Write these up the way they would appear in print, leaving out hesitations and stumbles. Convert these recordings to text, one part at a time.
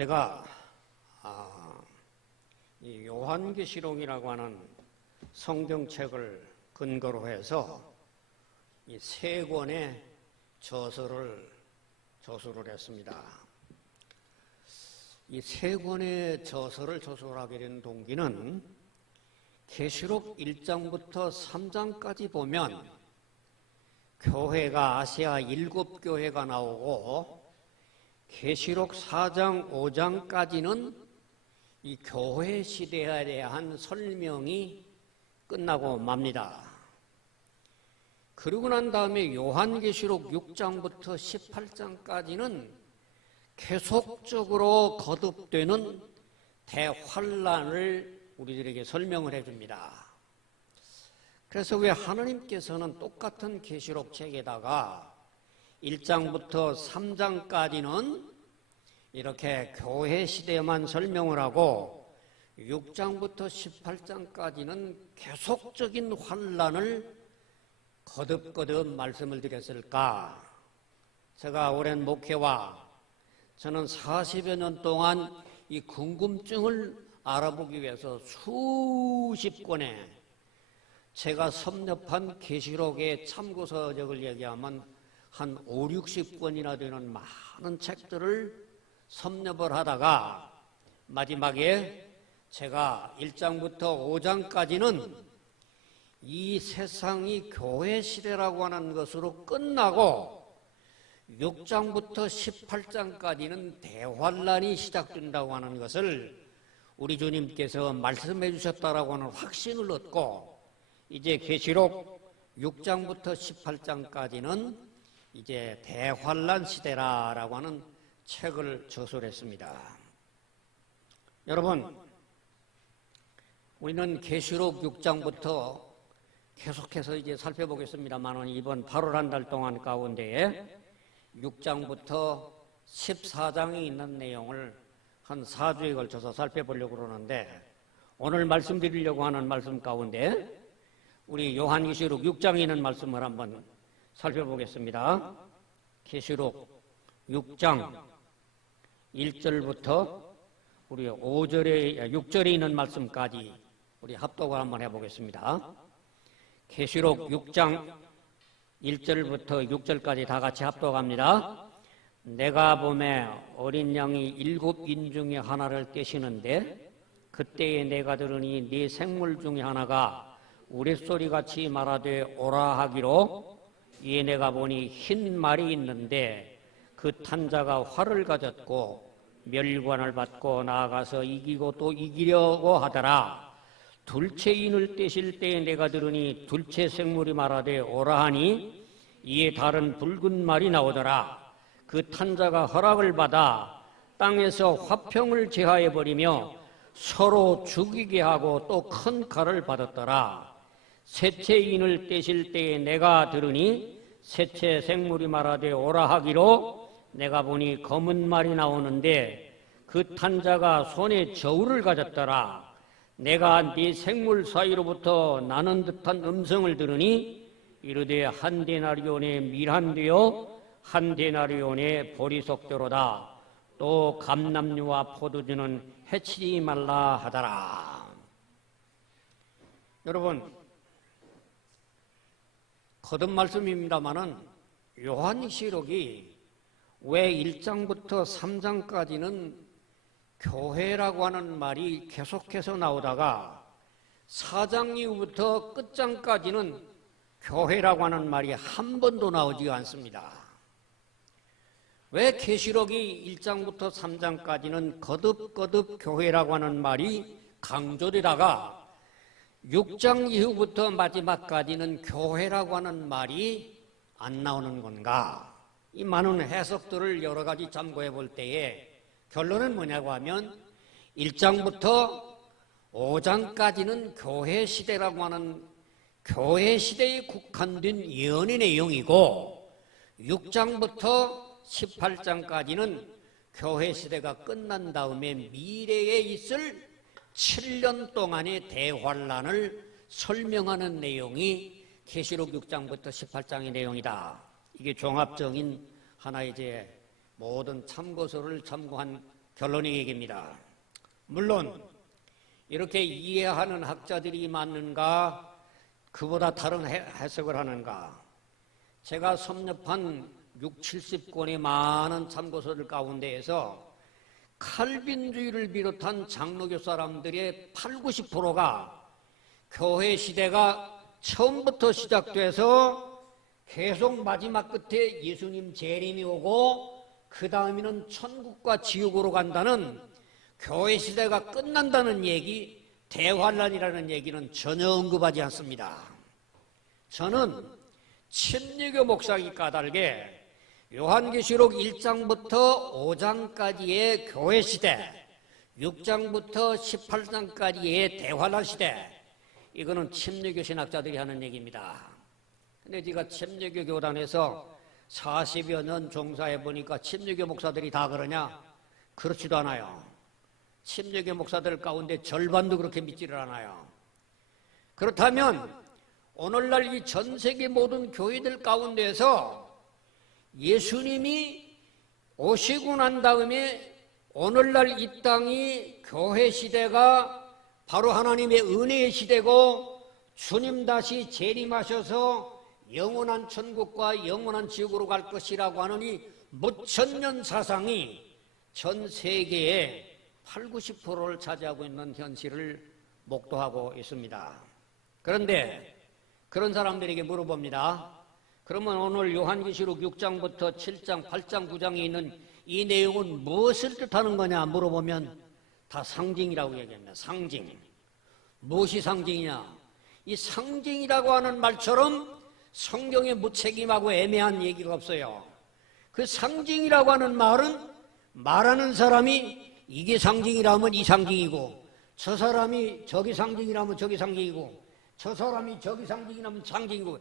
제가 이 요한계시록이라고 하는 성경책을 근거로 해서 이 세 권의 저서를 저술을 했습니다. 이 세 권의 저서를 저술하게 된 동기는 계시록 1장부터 3장까지 보면 교회가 아시아 7교회가 나오고 계시록 4장, 5장까지는 이 교회 시대에 대한 설명이 끝나고 맙니다. 그러고 난 다음에 요한계시록 6장부터 18장까지는 계속적으로 거듭되는 대환란을 우리들에게 설명을 해줍니다. 그래서 왜 하나님께서는 똑같은 계시록 책에다가 1장부터 3장까지는 이렇게 교회 시대만 설명을 하고 6장부터 18장까지는 계속적인 환란을 거듭거듭 말씀을 드렸을까? 제가 오랜 목회와 저는 40여 년 동안 이 궁금증을 알아보기 위해서 수십 권의 제가 섭렵한 계시록의 참고서적을 얘기하면 한 5, 60권이나 되는 많은 책들을 섭렵을 하다가 마지막에 제가 1장부터 5장까지는 이 세상이 교회 시대라고 하는 것으로 끝나고 6장부터 18장까지는 대환란이 시작된다고 하는 것을 우리 주님께서 말씀해 주셨다라고 하는 확신을 얻고 이제 계시록 6장부터 18장까지는 이제 대환란 시대라고 하는 책을 저술했습니다. 여러분, 우리는 계시록 6장부터 계속해서 이제 살펴보겠습니다만 이번 8월 한 달 동안 가운데에 6장부터 14장에 있는 내용을 한 4주에 걸쳐서 살펴보려고 그러는데 오늘 말씀드리려고 하는 말씀 가운데 우리 요한계시록 6장에 있는 말씀을 한번 살펴보겠습니다. 계시록 6장 1절부터 우리 6절에 있는 말씀까지 우리 합독을 한번 해보겠습니다. 계시록 6장 1절부터 6절까지 다 같이 합독합니다. 내가 보매 어린 양이 7인 중에 하나를 떼시는데 그때에 내가 들으니 네 생물 중에 하나가 우레소리같이 말하되 오라 하기로 이에 내가 보니 흰 말이 있는데 그 탄 자가 활을 가졌고 멸관을 받고 나아가서 이기고 또 이기려고 하더라. 둘째 인을 떼실 때에 내가 들으니 둘째 생물이 말하되 오라 하니 이에 다른 붉은 말이 나오더라. 그 탄 자가 허락을 받아 땅에서 화평을 제하여버리며 서로 죽이게 하고 또 큰 칼을 받았더라. 셋째 인을 떼실 때에 내가 들으니 셋째 생물이 말하되 오라 하기로 내가 보니 검은 말이 나오는데 그 탄 자가 손에 저울을 가졌더라. 내가 네 생물 사이로부터 나는 듯한 음성을 들으니 이르되 한 데나리온에 밀한되어 한 데나리온에 보리속대로다. 또 감람류와 포도주는 해치지 말라 하더라. 여러분, 거듭 말씀입니다마는 요한계시록이 왜 1장부터 3장까지는 교회라고 하는 말이 계속해서 나오다가 4장 이후부터 끝장까지는 교회라고 하는 말이 한 번도 나오지 않습니다. 왜 계시록이 1장부터 3장까지는 거듭거듭 교회라고 하는 말이 강조되다가 6장 이후부터 마지막까지는 교회라고 하는 말이 안 나오는 건가? 이 많은 해석들을 여러 가지 참고해 볼 때에 결론은 뭐냐고 하면 1장부터 5장까지는 교회 시대라고 하는 교회 시대에 국한된 예언의 내용이고 6장부터 18장까지는 교회 시대가 끝난 다음에 미래에 있을 7년 동안의 대환란을 설명하는 내용이 계시록 6장부터 18장의 내용이다. 이게 종합적인 하나의 이제 모든 참고서를 참고한 결론이 얘기입니다. 물론 이렇게 이해하는 학자들이 많는가, 그보다 다른 해석을 하는가. 제가 섭렵한 60, 70권의 많은 참고서들 가운데에서 칼빈주의를 비롯한 장로교 사람들의 80, 90%가 교회 시대가 처음부터 시작돼서 계속 마지막 끝에 예수님 재림이 오고 그 다음에는 천국과 지옥으로 간다는 교회 시대가 끝난다는 얘기, 대환란이라는 얘기는 전혀 언급하지 않습니다. 저는 침례교 목사기 까닭에 요한계시록 1장부터 5장까지의 교회 시대, 6장부터 18장까지의 대환란 시대, 이거는 침례교 신학자들이 하는 얘기입니다. 근데 제가 침례교 교단에서 40여 년 종사해 보니까 침례교 목사들이 다 그러냐? 그렇지도 않아요. 침례교 목사들 가운데 절반도 그렇게 믿지를 않아요. 그렇다면 오늘날 이 전 세계 모든 교회들 가운데서 예수님이 오시고 난 다음에 오늘날 이 땅이 교회 시대가 바로 하나님의 은혜의 시대고 주님 다시 재림하셔서 영원한 천국과 영원한 지옥으로 갈 것이라고 하는 이 무천년 사상이 전 세계의 80, 90%를 차지하고 있는 현실을 목도하고 있습니다. 그런데 그런 사람들에게 물어봅니다. 그러면 오늘 요한계시록 6장부터 7장, 8장, 9장에 있는 이 내용은 무엇을 뜻하는 거냐 물어보면 다 상징이라고 얘기합니다. 상징. 무엇이 상징이냐? 이 상징이라고 하는 말처럼 성경에 무책임하고 애매한 얘기가 없어요. 그 상징이라고 하는 말은 말하는 사람이 이게 상징이라면 이 상징이고, 저 사람이 저기 상징이라면 저기 상징이고, 저 사람이 저기 상징이라면 상징이고,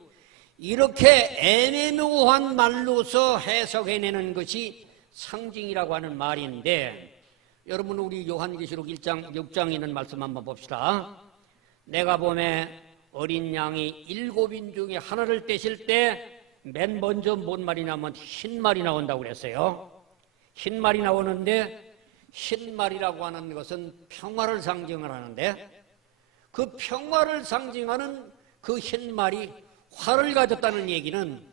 이렇게 애매모호한 말로서 해석해내는 것이 상징이라고 하는 말인데, 여러분 우리 요한계시록 1장 6장에 있는 말씀 한번 봅시다. 내가 보매 어린 양이 7인 중에 하나를 떼실 때 맨 먼저 뭔 말이냐면 흰 말이 나온다고 그랬어요. 흰 말이 나오는데 흰 말이라고 하는 것은 평화를 상징을 하는데 그 평화를 상징하는 그 흰 말이 화를 가졌다는 얘기는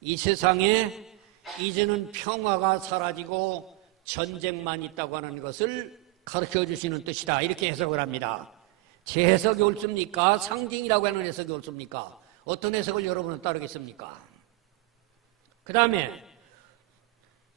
이 세상에 이제는 평화가 사라지고 전쟁만 있다고 하는 것을 가르쳐 주시는 뜻이다. 이렇게 해석을 합니다. 제 해석이 옳습니까? 상징이라고 하는 해석이 옳습니까? 어떤 해석을 여러분은 따르겠습니까? 그 다음에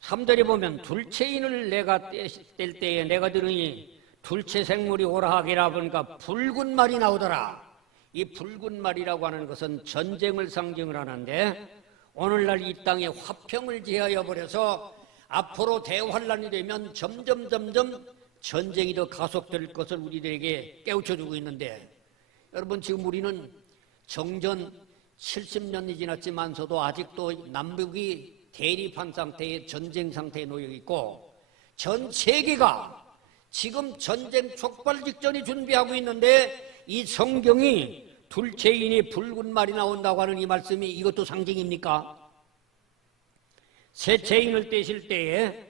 3절에 보면 둘째인을 내가 뗄 때에 내가 들으니 둘째 생물이 오라 하기라 보니까 붉은 말이 나오더라. 이 붉은 말이라고 하는 것은 전쟁을 상징을 하는데 오늘날 이 땅에 화평을 제하여 버려서 앞으로 대환란이 되면 점점 전쟁이 더 가속될 것을 우리들에게 깨우쳐주고 있는데, 여러분 지금 우리는 정전 70년이 지났지만서도 아직도 남북이 대립한 상태의 전쟁 상태에 놓여 있고 전 세계가 지금 전쟁 촉발 직전이 준비하고 있는데 이 성경이 둘째인이 붉은 말이 나온다고 하는 이 말씀이 이것도 상징입니까? 셋째인을 떼실 때에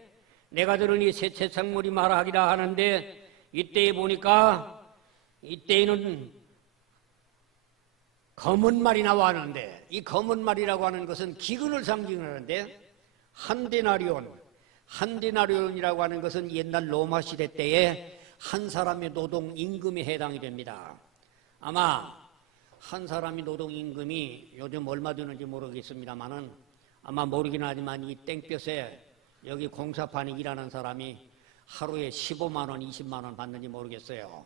내가 들으니 셋째 생물이 말하기라 하는데 이때에 보니까 이때에는 검은 말이 나왔는데 이 검은 말이라고 하는 것은 기근을 상징하는데 한데나리온이라고 하는 것은 옛날 로마 시대 때에 한 사람의 노동 임금에 해당이 됩니다. 아마 한 사람의 노동 임금이 요즘 얼마 되는지 모르겠습니다만은 아마 모르긴 하지만 이 땡볕에 여기 공사판에 일하는 사람이 하루에 15만 원, 20만 원 받는지 모르겠어요.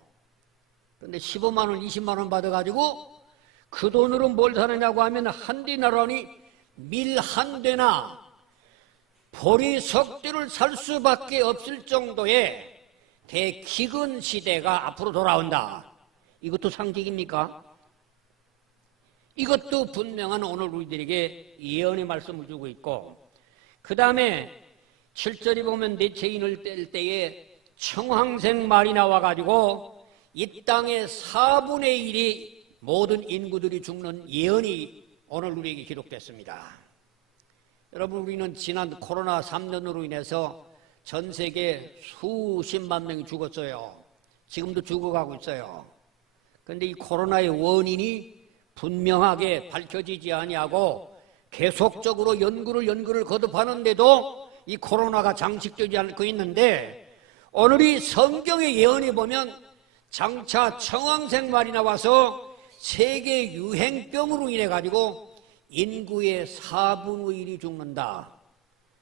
그런데 15만 원, 20만 원 받아가지고 그 돈으로 뭘 사느냐고 하면 한데나리온이 밀 한 대나 보리 석 대를 살 수밖에 없을 정도의 대기근 시대가 앞으로 돌아온다. 이것도 상징입니까? 이것도 분명한 오늘 우리들에게 예언의 말씀을 주고 있고, 그 다음에 7절에 보면 넷째인을 뗄 때에 청황색 말이 나와가지고 이 땅의 4분의 1이 모든 인구들이 죽는 예언이 오늘 우리에게 기록됐습니다. 여러분 우리는 지난 코로나 3년으로 인해서 전 세계 수십만 명이 죽었어요. 지금도 죽어가고 있어요. 그런데 이 코로나의 원인이 분명하게 밝혀지지 아니하고 계속적으로 연구를 거듭하는데도 이 코로나가 장식되지 않고 있는데, 오늘 이 성경의 예언에 보면 장차 청황생말이 나와서 세계 유행병으로 인해 가지고 인구의 4분의 1이 죽는다.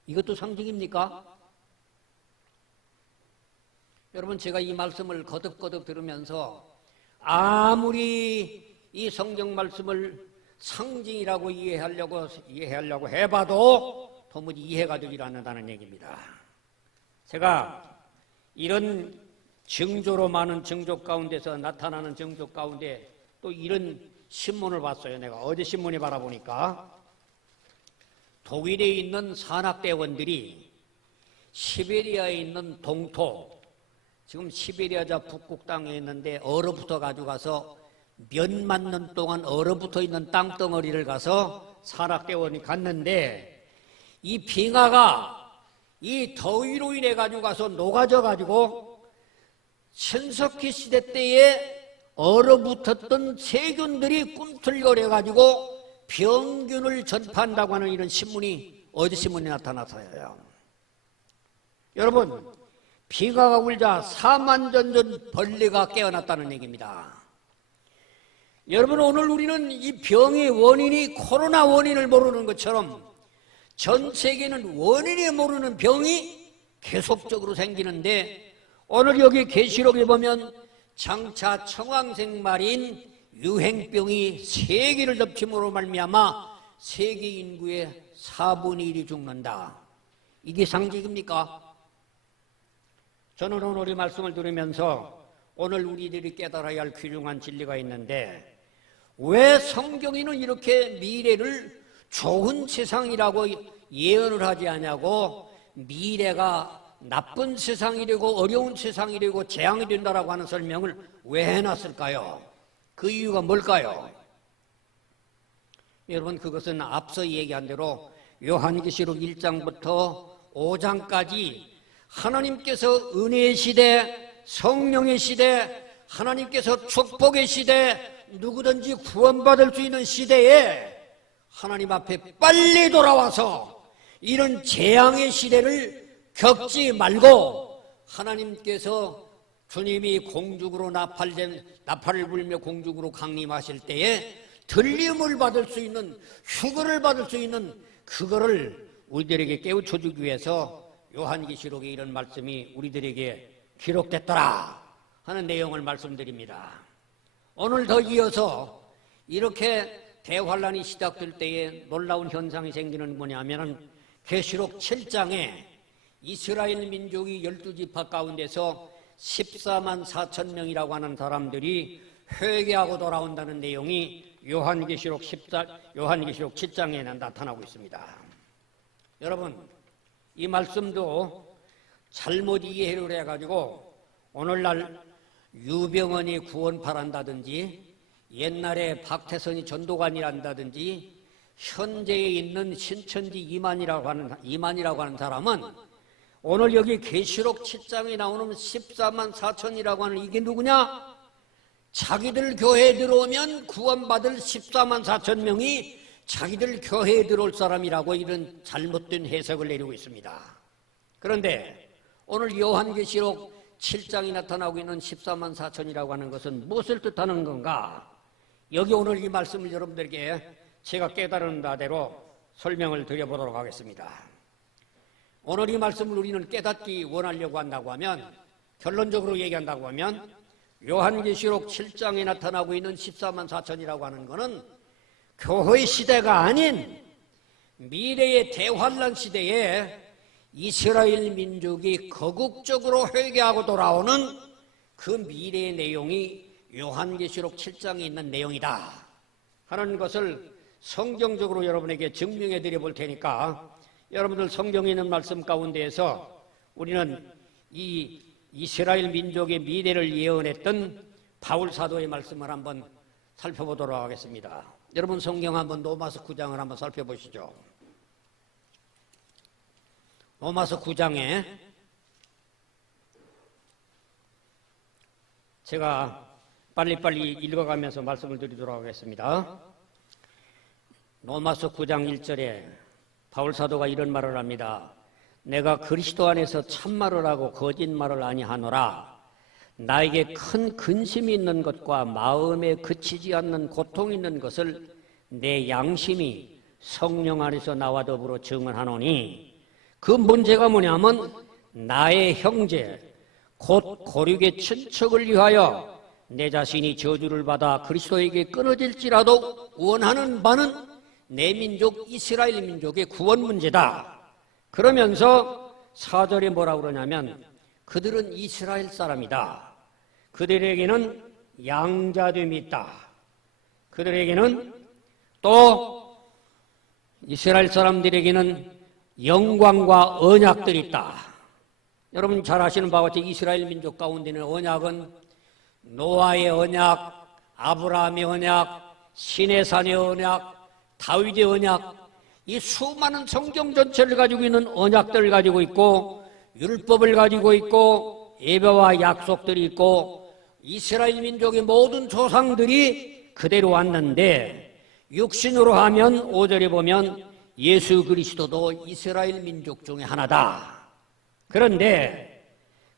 이것도 상징입니까? 여러분, 제가 이 말씀을 거듭거듭 들으면서 아무리 이 성경 말씀을 상징이라고 이해하려고 해봐도 도무지 이해가 되지 않는다는 얘기입니다. 제가 이런 징조로 많은 징조 가운데서 나타나는 징조 가운데 또 이런 신문을 봤어요. 내가 어제 신문에 바라보니까 독일에 있는 산악대원들이 시베리아에 있는 동토, 지금 시베리아자 북극 땅에 있는데 얼어붙어 가지고 가서 몇 만 년 동안 얼어붙어 있는 땅덩어리를 가서 산악대원이 갔는데, 이 빙하가 이 더위로 인해 가지고 가서 녹아져 가지고 신석기 시대 때에 얼어붙었던 세균들이 꿈틀거려 가지고 병균을 전파한다고 하는 이런 신문이 어제 신문에 나타났어요. 여러분, 빙하가 울자 4만 년 전 벌레가 깨어났다는 얘기입니다. 여러분, 오늘 우리는 이 병의 원인이 코로나 원인을 모르는 것처럼 전 세계는 원인을 모르는 병이 계속적으로 생기는데, 오늘 여기 계시록에 보면 장차 청황생말인 유행병이 세계를 덮침으로 말미암아 세계 인구의 4분의 1이 죽는다. 이게 상징입니까? 저는 오늘 이 말씀을 들으면서 오늘 우리들이 깨달아야 할 귀중한 진리가 있는데, 왜 성경에는 이렇게 미래를 좋은 세상이라고 예언을 하지 않냐고, 미래가 나쁜 세상이 되고 어려운 세상이 되고 재앙이 된다라고 하는 설명을 왜 해놨을까요? 그 이유가 뭘까요? 여러분, 그것은 앞서 얘기한 대로 요한계시록 1장부터 5장까지 하나님께서 은혜의 시대, 성령의 시대, 하나님께서 축복의 시대, 누구든지 구원받을 수 있는 시대에 하나님 앞에 빨리 돌아와서 이런 재앙의 시대를 겪지 말고, 하나님께서 주님이 공중으로 나팔을 불며 공중으로 강림하실 때에 들림을 받을 수 있는, 휴거를 받을 수 있는 그거를 우리들에게 깨우쳐주기 위해서 요한계시록에 이런 말씀이 우리들에게 기록됐더라 하는 내용을 말씀드립니다. 오늘 더 이어서 이렇게 대환란이 시작될 때에 놀라운 현상이 생기는 뭐냐면, 계시록 7장에 이스라엘 민족이 12지파 가운데서 14만 4천 명이라고 하는 사람들이 회개하고 돌아온다는 내용이 요한계시록 7장에 나타나고 있습니다. 여러분, 이 말씀도 잘못 이해를 해가지고 오늘날 유병헌이 구원파란다든지 옛날에 박태선이 전도관이란다든지 현재에 있는 신천지 이만이라고 하는 사람은 오늘 여기 계시록 7장에 나오는 14만 4천이라고 하는 이게 누구냐? 자기들 교회에 들어오면 구원받을 14만 4천 명이 자기들 교회에 들어올 사람이라고 이런 잘못된 해석을 내리고 있습니다. 그런데 오늘 요한계시록 7장이 나타나고 있는 14만 4천이라고 하는 것은 무엇을 뜻하는 건가? 여기 오늘 이 말씀을 여러분들에게 제가 깨달은 바대로 설명을 드려보도록 하겠습니다. 오늘 이 말씀을 우리는 깨닫기 원하려고 한다고 하면, 결론적으로 얘기한다고 하면, 요한계시록 7장에 나타나고 있는 14만 4천이라고 하는 것은 교회 시대가 아닌 미래의 대환란 시대에 이스라엘 민족이 거국적으로 회개하고 돌아오는 그 미래의 내용이 요한계시록 7장에 있는 내용이다 하는 것을 성경적으로 여러분에게 증명해 드려 볼 테니까, 여러분들 성경에 있는 말씀 가운데에서 우리는 이 이스라엘 민족의 미래를 예언했던 바울 사도의 말씀을 한번 살펴보도록 하겠습니다. 여러분, 성경 한번 로마서 9장을 한번 살펴보시죠. 로마서 9장에 제가 빨리빨리 읽어가면서 말씀을 드리도록 하겠습니다. 로마서 9장 1절에 바울사도가 이런 말을 합니다. 내가 그리스도 안에서 참말을 하고 거짓말을 아니하노라. 나에게 큰 근심이 있는 것과 마음에 그치지 않는 고통이 있는 것을 내 양심이 성령 안에서 나와 더불어 증언하노니, 그 문제가 뭐냐면 나의 형제 곧 고륙의 친척을 위하여 내 자신이 저주를 받아 그리스도에게 끊어질지라도 원하는 바는 내 민족 이스라엘 민족의 구원 문제다. 그러면서 4절에 뭐라고 그러냐면 그들은 이스라엘 사람이다. 그들에게는 양자됨이 있다. 그들에게는 또 이스라엘 사람들에게는 영광과 언약들이 있다. 여러분 잘 아시는 바와 같이 이스라엘 민족 가운데는 언약은 노아의 언약, 아브라함의 언약, 시내산의 언약, 다윗의 언약, 이 수많은 성경 전체를 가지고 있는 언약들을 가지고 있고 율법을 가지고 있고 예배와 약속들이 있고 이스라엘 민족의 모든 조상들이 그대로 왔는데, 육신으로 하면 5절에 보면 예수 그리스도도 이스라엘 민족 중에 하나다.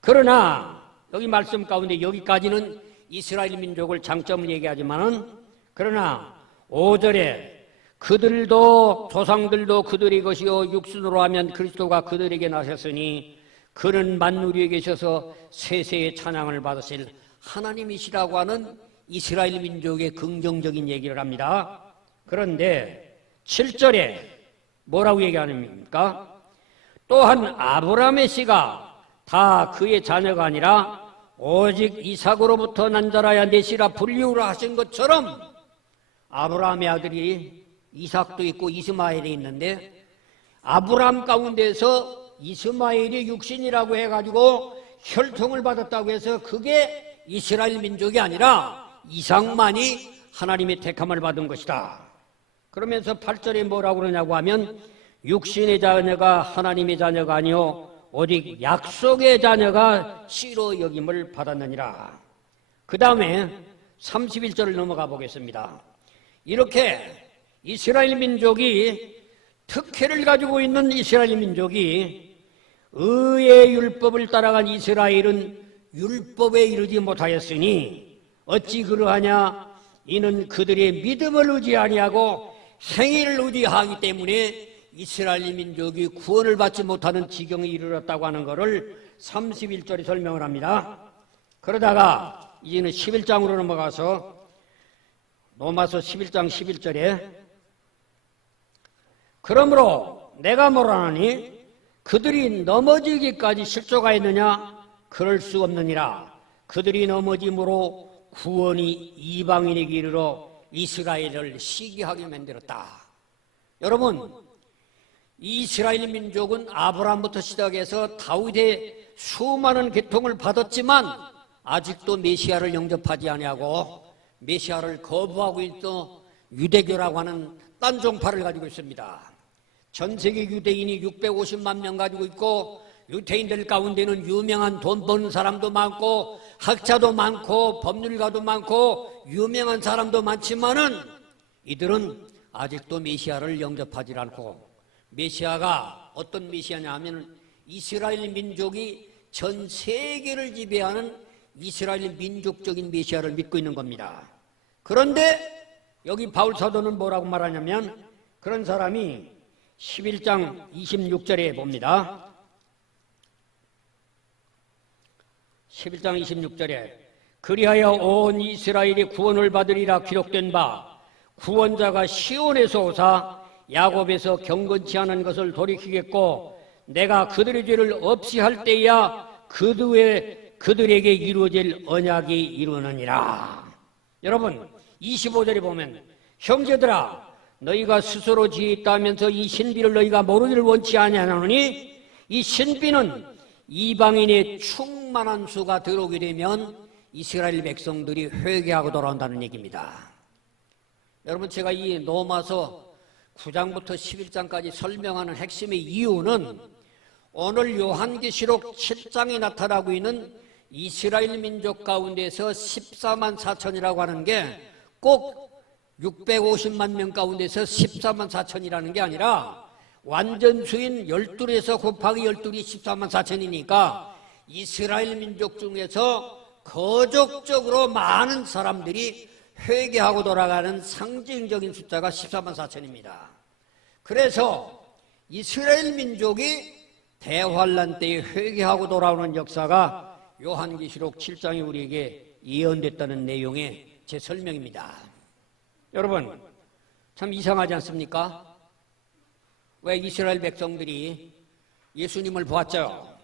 그러나 여기 말씀 가운데 여기까지는 이스라엘 민족을 장점을 얘기하지만은, 그러나 5절에 그들도 조상들도 그들의 것이요 육신으로 하면 그리스도가 그들에게 나셨으니 그는 만물 위에 계셔서 세세의 찬양을 받으실 하나님이시라고 하는 이스라엘 민족의 긍정적인 얘기를 합니다. 그런데 7절에 뭐라고 얘기하십니까? 또한 아브라함의 씨가 다 그의 자녀가 아니라 오직 이삭으로부터 난 자라야 내 씨라 분류를 하신 것처럼 아브라함의 아들이 이삭도 있고 이스마엘이 있는데, 아브라함 가운데서 이스마엘이 육신이라고 해가지고 혈통을 받았다고 해서 그게 이스라엘 민족이 아니라 이삭만이 하나님의 택함을 받은 것이다. 그러면서 8절에 뭐라고 그러냐고 하면 육신의 자녀가 하나님의 자녀가 아니요 오직 약속의 자녀가 씨로 여김을 받았느니라. 그 다음에 31절을 넘어가 보겠습니다. 이렇게 이스라엘 민족이 특혜를 가지고 있는 이스라엘 민족이 의의 율법을 따라간 이스라엘은 율법에 이르지 못하였으니 어찌 그러하냐? 이는 그들의 믿음을 의지 아니하고 행위를 의지하기 때문에 이스라엘 민족이 구원을 받지 못하는 지경에 이르렀다고 하는 것을 31절에 설명을 합니다. 그러다가 이제는 11장으로 넘어가서 로마서 11장 11절에 그러므로 내가 뭐라하니 그들이 넘어지기까지 실족하였느냐? 그럴 수 없느니라. 그들이 넘어짐으로 구원이 이방인에게 이르러 이스라엘을 시기하게 만들었다. 여러분, 이스라엘 민족은 아브라함부터 시작해서 다윗의 수많은 계통을 받았지만 아직도 메시아를 영접하지 아니하고 메시아를 거부하고 있던 유대교라고 하는 딴 종파를 가지고 있습니다. 전 세계 유대인이 650만 명 가지고 있고 유대인들 가운데는 유명한 돈 버는 사람도 많고 학자도 많고 법률가도 많고 유명한 사람도 많지만은 이들은 아직도 메시아를 영접하지 않고, 메시아가 어떤 메시아냐 하면 이스라엘 민족이 전 세계를 지배하는 이스라엘 민족적인 메시아를 믿고 있는 겁니다. 그런데 여기 바울 사도는 뭐라고 말하냐면 그런 사람이 11장 26절에 봅니다. 11장 26절에 그리하여 온 이스라엘이 구원을 받으리라 기록된 바 구원자가 시온에서 오사 야곱에서 경건치 않은 것을 돌이키겠고 내가 그들의 죄를 없이 할 때야 그들에게 이루어질 언약이 이루느니라. 여러분 25절에 보면 형제들아 너희가 스스로 지혜있다면서 이 신비를 너희가 모르기를 원치 아니하노니 이 신비는 이방인의 충만한 수가 들어오게 되면 이스라엘 백성들이 회개하고 돌아온다는 얘기입니다. 여러분 제가 이 로마서 9장부터 11장까지 설명하는 핵심의 이유는 오늘 요한계시록 7장에 나타나고 있는 이스라엘 민족 가운데서 14만 4천이라고 하는 게 꼭 650만 명 가운데서 14만 4천이라는 게 아니라 완전 수인 12에서 곱하기 12이 14만 4천이니까 이스라엘 민족 중에서 거족적으로 많은 사람들이 회개하고 돌아가는 상징적인 숫자가 14만 4천입니다. 그래서 이스라엘 민족이 대환란 때에 회개하고 돌아오는 역사가 요한계시록 7장에 우리에게 예언됐다는 내용의 제 설명입니다. 여러분, 참 이상하지 않습니까? 왜 이스라엘 백성들이 예수님을 보았죠?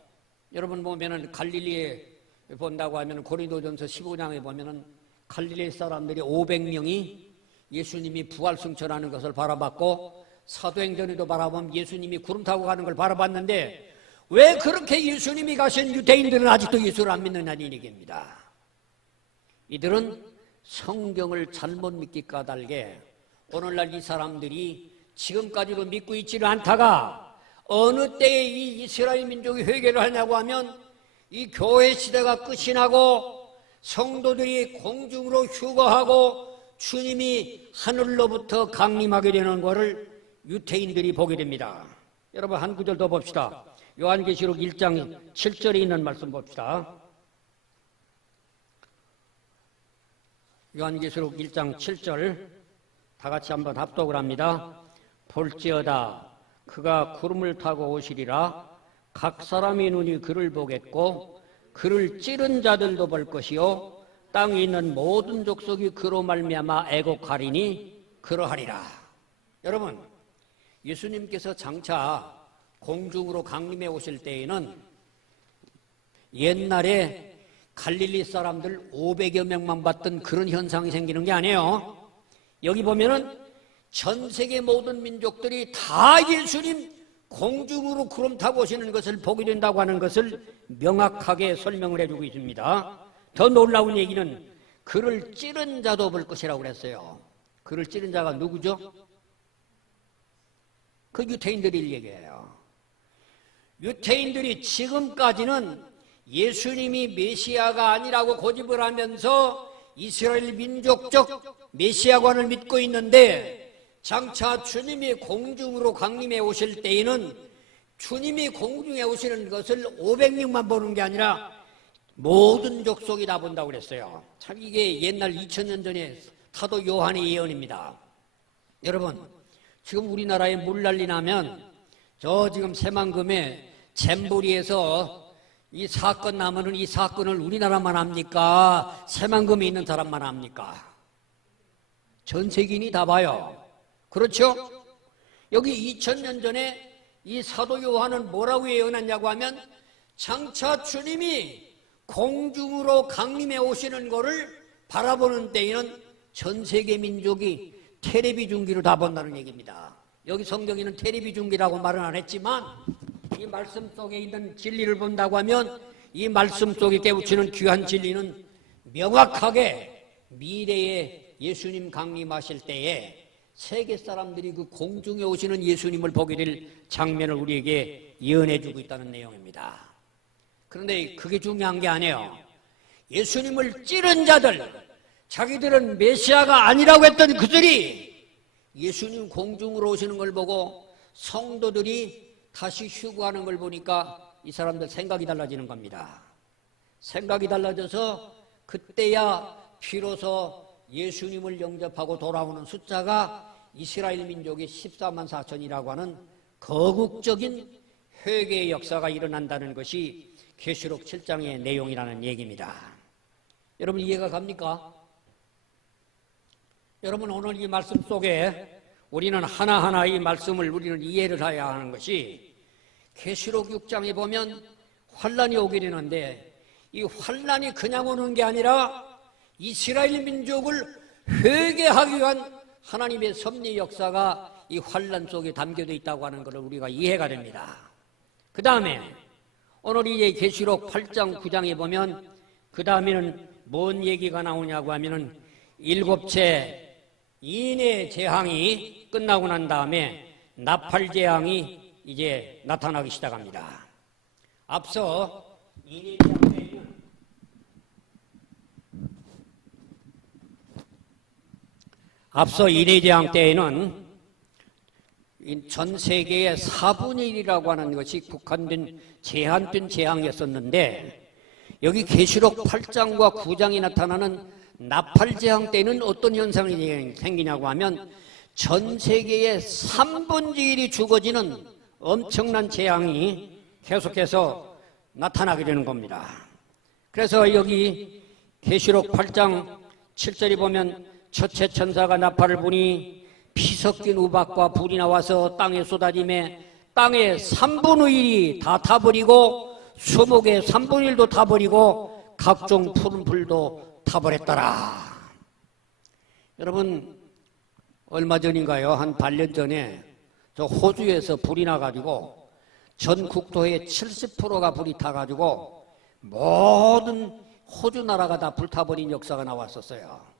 여러분 보면은 갈릴리에 본다고 하면 고린도전서 15장에 보면은 갈릴리 사람들이 500명이 예수님이 부활 승천하는 것을 바라봤고 사도행전에도 바라보면 예수님이 구름 타고 가는 걸 바라봤는데 왜 그렇게 예수님이 가신 유대인들은 아직도 예수를 안 믿느냐는 얘기입니다. 이들은 성경을 잘못 믿기 까닭에 오늘날 이 사람들이 지금까지도 믿고 있지를 않다가 어느 때에 이 이스라엘 민족이 회개를 하냐고 하면 이 교회 시대가 끝이 나고 성도들이 공중으로 휴거하고 주님이 하늘로부터 강림하게 되는 것을 유대인들이 보게 됩니다. 여러분 한 구절 더 봅시다. 요한계시록 1장 7절에 있는 말씀 봅시다. 요한계시록 1장 7절 다 같이 한번 합독을 합니다. 볼지어다 그가 구름을 타고 오시리라. 각 사람의 눈이 그를 보겠고 그를 찌른 자들도 볼 것이요 땅에 있는 모든 족속이 그로 말미암아 애곡하리니 그러하리라. 여러분 예수님께서 장차 공중으로 강림해 오실 때에는 옛날에 갈릴리 사람들 500여 명만 봤던 그런 현상이 생기는 게 아니에요. 여기 보면은 전 세계 모든 민족들이 다 예수님 공중으로 구름 타고 오시는 것을 보게 된다고 하는 것을 명확하게 설명을 해주고 있습니다. 더 놀라운 얘기는 그를 찌른 자도 볼 것이라고 그랬어요. 그를 찌른 자가 누구죠? 그 유대인들이 얘기해요. 유대인들이 지금까지는 예수님이 메시아가 아니라고 고집을 하면서 이스라엘 민족적 메시아관을 믿고 있는데 장차 주님이 공중으로 강림해 오실 때에는 주님이 공중에 오시는 것을 500명만 보는 게 아니라 모든 족속이 다 본다고 그랬어요. 참 이게 옛날 2000년 전에 사도 요한의 예언입니다. 여러분 지금 우리나라에 물난리 나면 저 지금 새만금에 잼부리에서 이 사건 나면은 이 사건을 우리나라만 합니까? 새만금에 있는 사람만 합니까? 전 세계인이 다 봐요. 그렇죠? 여기 2000년 전에 이 사도 요한은 뭐라고 예언했냐고 하면 장차 주님이 공중으로 강림해 오시는 것을 바라보는 때에는 전 세계 민족이 텔레비 중계로 다 본다는 얘기입니다. 여기 성경에는 텔레비 중계라고 말은 안 했지만 이 말씀 속에 있는 진리를 본다고 하면 이 말씀 속에 깨우치는 귀한 진리는 명확하게 미래에 예수님 강림하실 때에 세계 사람들이 그 공중에 오시는 예수님을 보게 될 장면을 우리에게 예언해 주고 있다는 내용입니다. 그런데 그게 중요한 게 아니에요. 예수님을 찌른 자들, 자기들은 메시아가 아니라고 했던 그들이 예수님 공중으로 오시는 걸 보고 성도들이 다시 휴거하는 걸 보니까 이 사람들 생각이 달라지는 겁니다. 생각이 달라져서 그때야 비로소 예수님을 영접하고 돌아오는 숫자가 이스라엘 민족의 14만 4천이라고 하는 거국적인 회개의 역사가 일어난다는 것이 계시록 7장의 내용이라는 얘기입니다. 여러분 이해가 갑니까? 여러분 오늘 이 말씀 속에 우리는 하나하나 이 말씀을 우리는 이해를 해야 하는 것이 계시록 6장에 보면 환란이 오게 되는데 이 환란이 그냥 오는 게 아니라 이스라엘 민족을 회개하기 위한 하나님의 섭리 역사가 이 환란 속에 담겨져 있다고 하는 것을 우리가 이해가 됩니다. 그 다음에 오늘 이 계시록 8장 9장에 보면 그 다음에는 뭔 얘기가 나오냐고 하면은 7채 인의 재앙이 끝나고 난 다음에 나팔 재앙이 이제 나타나기 시작합니다. 앞서 인의 재앙에는 앞서 인해재앙 때에는 전 세계의 4분의 1이라고 하는 것이 국한된 제한된 재앙이었었는데, 여기 계시록 8장과 9장이 나타나는 나팔재앙 때는 어떤 현상이 생기냐고 하면 전 세계의 3분의 1이 죽어지는 엄청난 재앙이 계속해서 나타나게 되는 겁니다. 그래서 여기 계시록 8장 7절에 보면 첫째 천사가 나팔을 부니 피 섞인 우박과 불이 나와서 땅에 쏟아지매 땅의 3분의 1이 다 타버리고 수목의 3분의 1도 타버리고 각종 푸른 풀도 타버렸더라. 여러분, 얼마 전인가요? 한 8년 전에 저 호주에서 불이 나가지고 전 국토의 70%가 불이 타가지고 모든 호주 나라가 다 불타버린 역사가 나왔었어요.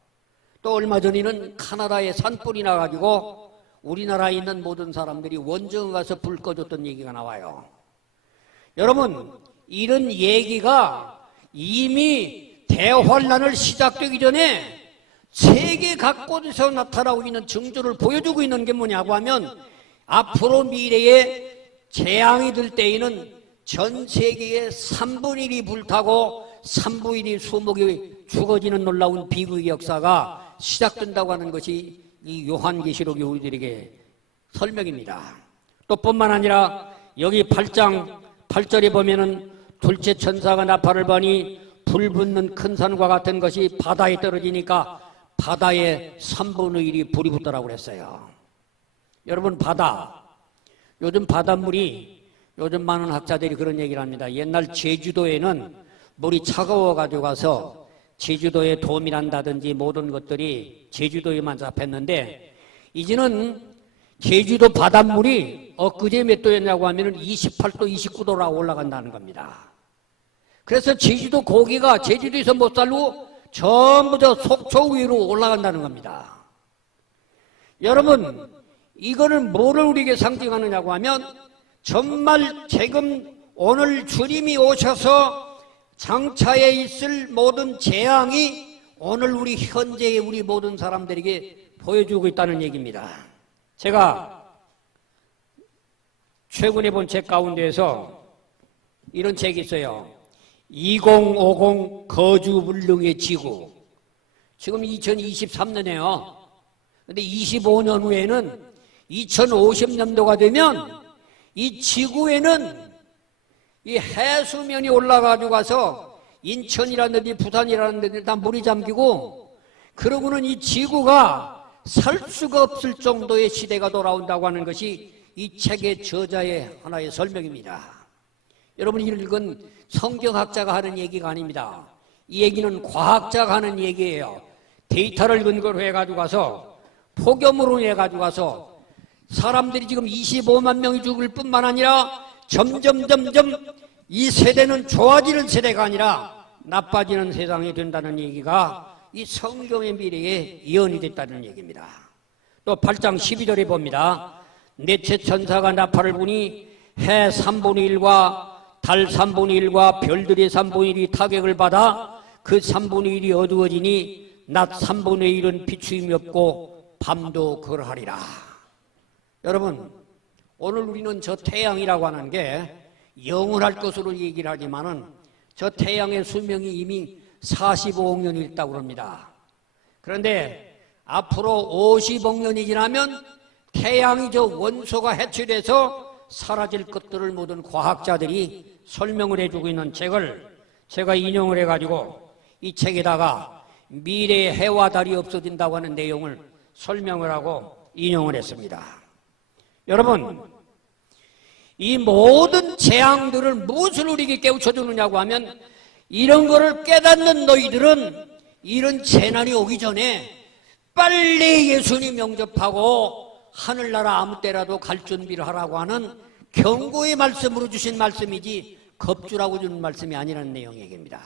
또 얼마 전에는 카나다에 산불이 나가지고 우리나라에 있는 모든 사람들이 원정 가서 불 꺼줬던 얘기가 나와요. 여러분, 이런 얘기가 이미 대환란을 시작되기 전에 세계 각곳에서 나타나고 있는 증조를 보여주고 있는 게 뭐냐고 하면 앞으로 미래에 재앙이 들 때에는 전 세계의 3분의 1이 불타고 3분의 1이 수목이 죽어지는 놀라운 비극의 역사가 시작된다고 하는 것이 이 요한계시록이 우리들에게 설명입니다. 또 뿐만 아니라 여기 8장 8절에 보면은 둘째 천사가 나팔을 부니 불 붙는 큰 산과 같은 것이 바다에 떨어지니까 바다에 3분의 1이 불이 붙더라고 그랬어요. 여러분, 바다, 요즘 바닷물이, 요즘 많은 학자들이 그런 얘기를 합니다. 옛날 제주도에는 물이 차가워 가지고 가서 제주도에 도움이 난다든지 모든 것들이 제주도에만 잡혔는데, 이제는 제주도 바닷물이 엊그제 몇 도였냐고 하면 28도, 29도라고 올라간다는 겁니다. 그래서 제주도 고기가 제주도에서 못 살고 전부 저 속초 위로 올라간다는 겁니다. 여러분, 이거는 뭐를 우리에게 상징하느냐고 하면 정말 지금 오늘 주님이 오셔서 장차에 있을 모든 재앙이 오늘 우리 현재의 우리 모든 사람들에게 보여주고 있다는 얘기입니다. 제가 최근에 본 책 가운데에서 이런 책이 있어요. 2050 거주불능의 지구. 지금 2023년이에요. 근데 25년 후에는 2050년도가 되면 이 지구에는 이 해수면이 올라가지고 가서 인천이라는 데, 부산이라는 데 다 물이 잠기고, 그러고는 이 지구가 살 수가 없을 정도의 시대가 돌아온다고 하는 것이 이 책의 저자의 하나의 설명입니다. 여러분, 이건 성경학자가 하는 얘기가 아닙니다. 이 얘기는 과학자가 하는 얘기예요. 데이터를 근거로 해가지고 가서, 폭염으로 해가지고 가서 사람들이 지금 25만 명이 죽을 뿐만 아니라 점점 이 세대는 좋아지는 세대가 아니라 나빠지는 세상이 된다는 얘기가 이 성경의 미래에 예언이 됐다는 얘기입니다. 또 8장 12절에 봅니다. 넷째 천사가 나팔을 부니 해 3분의 1과 달 3분의 1과 별들의 3분의 1이 타격을 받아 그 3분의 1이 어두워지니 낮 3분의 1은 비추임이 없고 밤도 그러하리라. 여러분, 오늘 우리는 저 태양이라고 하는 게 영원할 것으로 얘기를 하지만은 저 태양의 수명이 이미 45억 년이 있다고 합니다. 그런데 앞으로 50억 년이 지나면 태양이 저 원소가 해체돼서 사라질 것들을 모든 과학자들이 설명을 해주고 있는 책을 제가 인용을 해가지고 이 책에다가 미래의 해와 달이 없어진다고 하는 내용을 설명을 하고 인용을 했습니다. 여러분, 이 모든 재앙들을 무엇을 우리에게 깨우쳐주느냐고 하면 이런 거를 깨닫는 너희들은 이런 재난이 오기 전에 빨리 예수님 영접하고 하늘나라 아무 때라도 갈 준비를 하라고 하는 경고의 말씀으로 주신 말씀이지 겁주라고 주는 말씀이 아니라는 내용의 얘기입니다.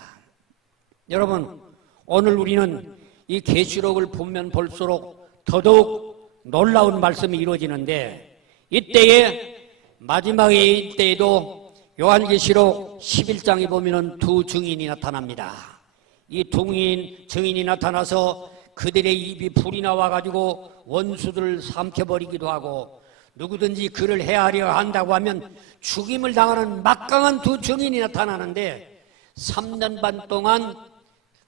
여러분, 오늘 우리는 이 계시록을 보면 볼수록 더더욱 놀라운 말씀이 이루어지는데, 이때에 마지막에 이때에도 요한계시록 11장에 보면은 두 증인이 나타납니다. 이 두 증인이 나타나서 그들의 입이 불이 나와가지고 원수들을 삼켜버리기도 하고 누구든지 그를 해하려 한다고 하면 죽임을 당하는 막강한 두 증인이 나타나는데 3년 반 동안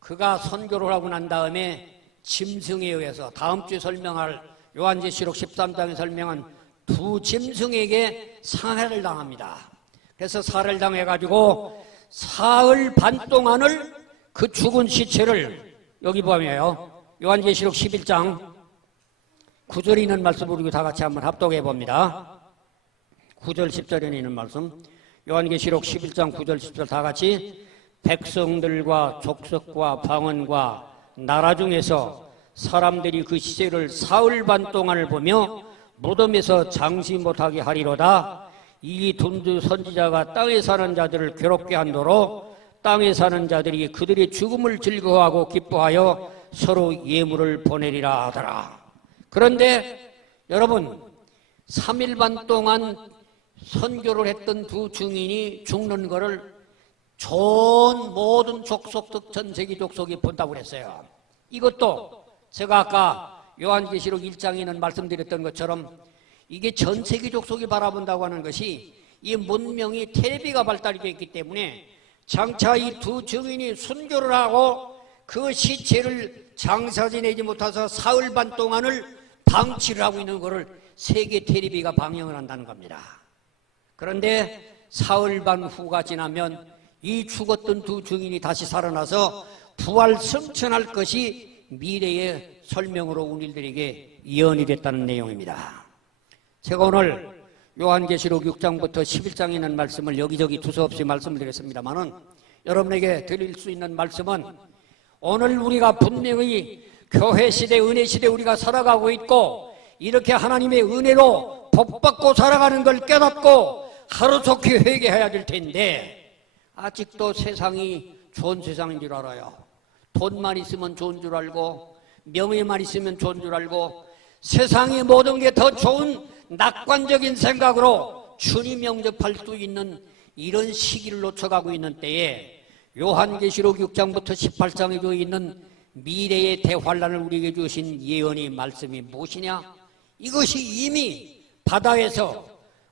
그가 선교를 하고 난 다음에 짐승에 의해서 다음 주에 설명할 요한계시록 13장에 설명한 두 짐승에게 상해를 당합니다. 그래서 살해를 당해가지고 사흘 반 동안을 그 죽은 시체를 여기 보면요. 요한계시록 11장 9절에 있는 말씀을 우리 다 같이 한번 합독해 봅니다. 9절 10절에 있는 말씀. 요한계시록 11장 9절 10절 다 같이 백성들과 족속과 방언과 나라 중에서 사람들이 그 시체를 사흘 반 동안을 보며 무덤에서 장시 못하게 하리로다. 이 둔주 선지자가 땅에 사는 자들을 괴롭게 한도로 땅에 사는 자들이 그들의 죽음을 즐거워하고 기뻐하여 서로 예물을 보내리라 하더라. 그런데 여러분 3일 반 동안 선교를 했던 두 증인이 죽는 것을 전 모든 족속들 전 세계 족속이 본다고 그랬어요. 이것도 제가 아까 요한계시록 1장에는 말씀드렸던 것처럼 이게 전 세계 족속이 바라본다고 하는 것이 이 문명이 텔레비가 발달이 됐기 때문에 장차 이 두 증인이 순교를 하고 그 시체를 장사 지내지 못해서 사흘 반 동안을 방치를 하고 있는 것을 세계 텔레비가 방영을 한다는 겁니다. 그런데 사흘 반 후가 지나면 이 죽었던 두 증인이 다시 살아나서 부활 승천할 것이 미래의 설명으로 우리들에게 예언이 됐다는 내용입니다. 제가 오늘 요한계시록 6장부터 11장에 있는 말씀을 여기저기 두서없이 말씀드렸습니다만은 여러분에게 드릴 수 있는 말씀은 오늘 우리가 분명히 교회 시대, 은혜 시대 우리가 살아가고 있고 이렇게 하나님의 은혜로 복받고 살아가는 걸 깨닫고 하루속히 회개해야 될 텐데 아직도 세상이 좋은 세상인 줄 알아요. 돈만 있으면 좋은 줄 알고 명예만 있으면 좋은 줄 알고 세상의 모든 게 더 좋은 낙관적인 생각으로 주님 영접할 수 있는 이런 시기를 놓쳐가고 있는 때에 요한계시록 6장부터 18장에 주 있는 미래의 대환란을 우리에게 주신 예언의 말씀이 무엇이냐? 이것이 이미 바다에서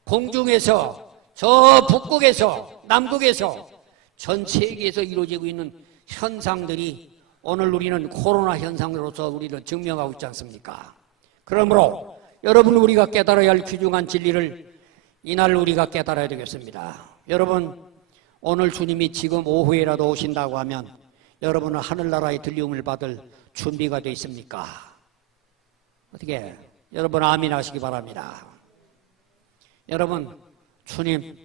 공중에서 저 북극에서 남극에서 전 세계에서 이루어지고 있는 현상들이 오늘 우리는 코로나 현상으로서 우리는 증명하고 있지 않습니까? 그러므로 여러분 우리가 깨달아야 할 귀중한 진리를 이날 우리가 깨달아야 되겠습니다. 여러분 오늘 주님이 지금 오후에라도 오신다고 하면 여러분은 하늘나라의 들림을 받을 준비가 되어 있습니까? 어떻게 여러분 아멘 하시기 바랍니다. 여러분 주님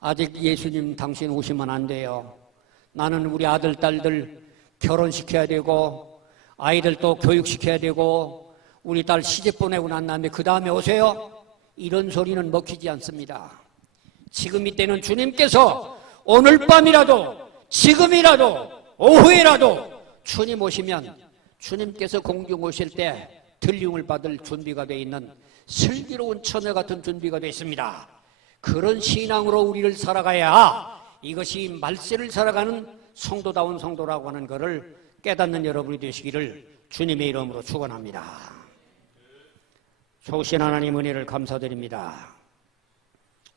아직 예수님 당신 오시면 안 돼요. 나는 우리 아들 딸들 결혼시켜야 되고 아이들도 교육시켜야 되고 우리 딸 시집 보내고 난 다음에 그 다음에 오세요. 이런 소리는 먹히지 않습니다. 지금 이때는 주님께서 오늘 밤이라도 지금이라도 오후에라도 주님 오시면 주님께서 공중 오실 때 들림을 받을 준비가 되어 있는 슬기로운 처녀 같은 준비가 되어 있습니다. 그런 신앙으로 우리를 살아가야 이것이 말세를 살아가는 성도다운 성도라고 하는 것을 깨닫는 여러분이 되시기를 주님의 이름으로 축원합니다. 좋으신 하나님 은혜를 감사드립니다.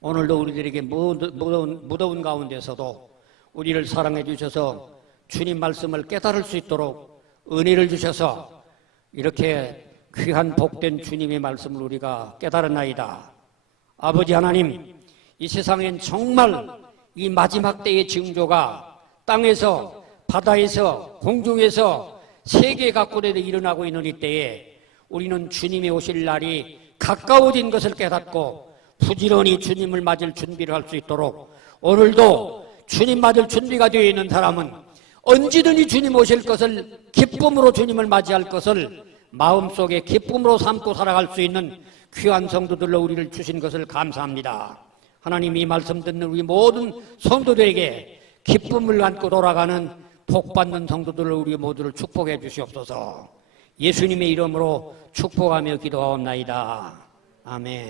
오늘도 우리들에게 무더운 가운데서도 우리를 사랑해 주셔서 주님 말씀을 깨달을 수 있도록 은혜를 주셔서 이렇게 귀한 복된 주님의 말씀을 우리가 깨달았나이다. 아버지 하나님, 이 세상엔 정말 이 마지막 때의 징조가 땅에서 바다에서 공중에서 세계 각국에도 일어나고 있는 이때에 우리는 주님이 오실 날이 가까워진 것을 깨닫고 부지런히 주님을 맞을 준비를 할 수 있도록 오늘도 주님 맞을 준비가 되어 있는 사람은 언제든지 주님 오실 것을 기쁨으로 주님을 맞이할 것을 마음속에 기쁨으로 삼고 살아갈 수 있는 귀한 성도들로 우리를 주신 것을 감사합니다. 하나님 이 말씀 듣는 우리 모든 성도들에게 기쁨을 안고 돌아가는 복받는 성도들을 우리 모두를 축복해 주시옵소서. 예수님의 이름으로 축복하며 기도하옵나이다. 아멘.